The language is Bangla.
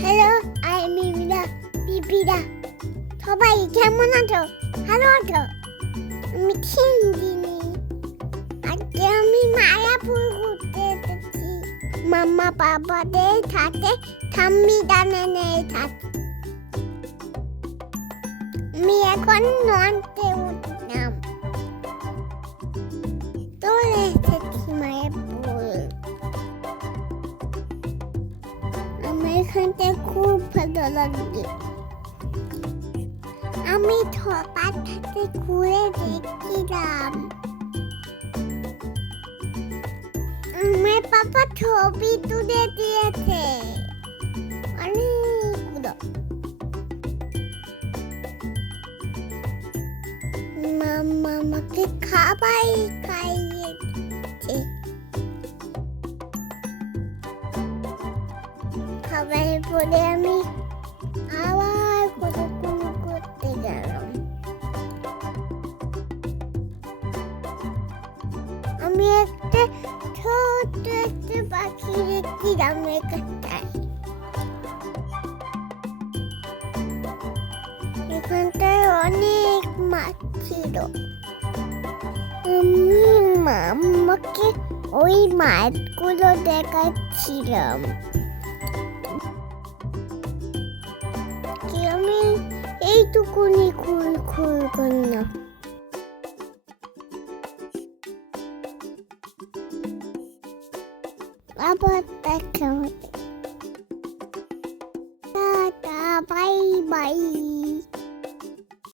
হ্যালো, আমি মিমিরা, পিপিরা। সবাই কেমন আছো? ভালো আছো? আমি চিনি। আজকে আমি মায়াপুর ঘুরতে এসেছি। মাম্মা বাবাদের সাথে ঠাম্মি দানানের সাথে। আমি এখন নন্টে উঠলাম। চলে এসেছি মায়াপুর। আমার এখানটা খুব ভালো লাগে। আমি সবার সাথে ঘুরে দেখছিলাম। আমার পাপা ছবি তুলে দিয়েছে অনেকগুলো। মাম্মা আমাকে খাবার খাইয়েছে। খাবারের পরে আমি আবার কতক্ষণ করতে গেলাম। আমি একটা ছোট্ট একটা পাখি দেখছিলাম এখানটায়। এখানটায় অনেক মাছ ছিল। আমি মাম্মাকে ওই মাছগুলো দেখাচ্ছিলাম। কি আমি এইটুকুনি খুল করলাম। আবার দেখা হবে। Tata, bye bye.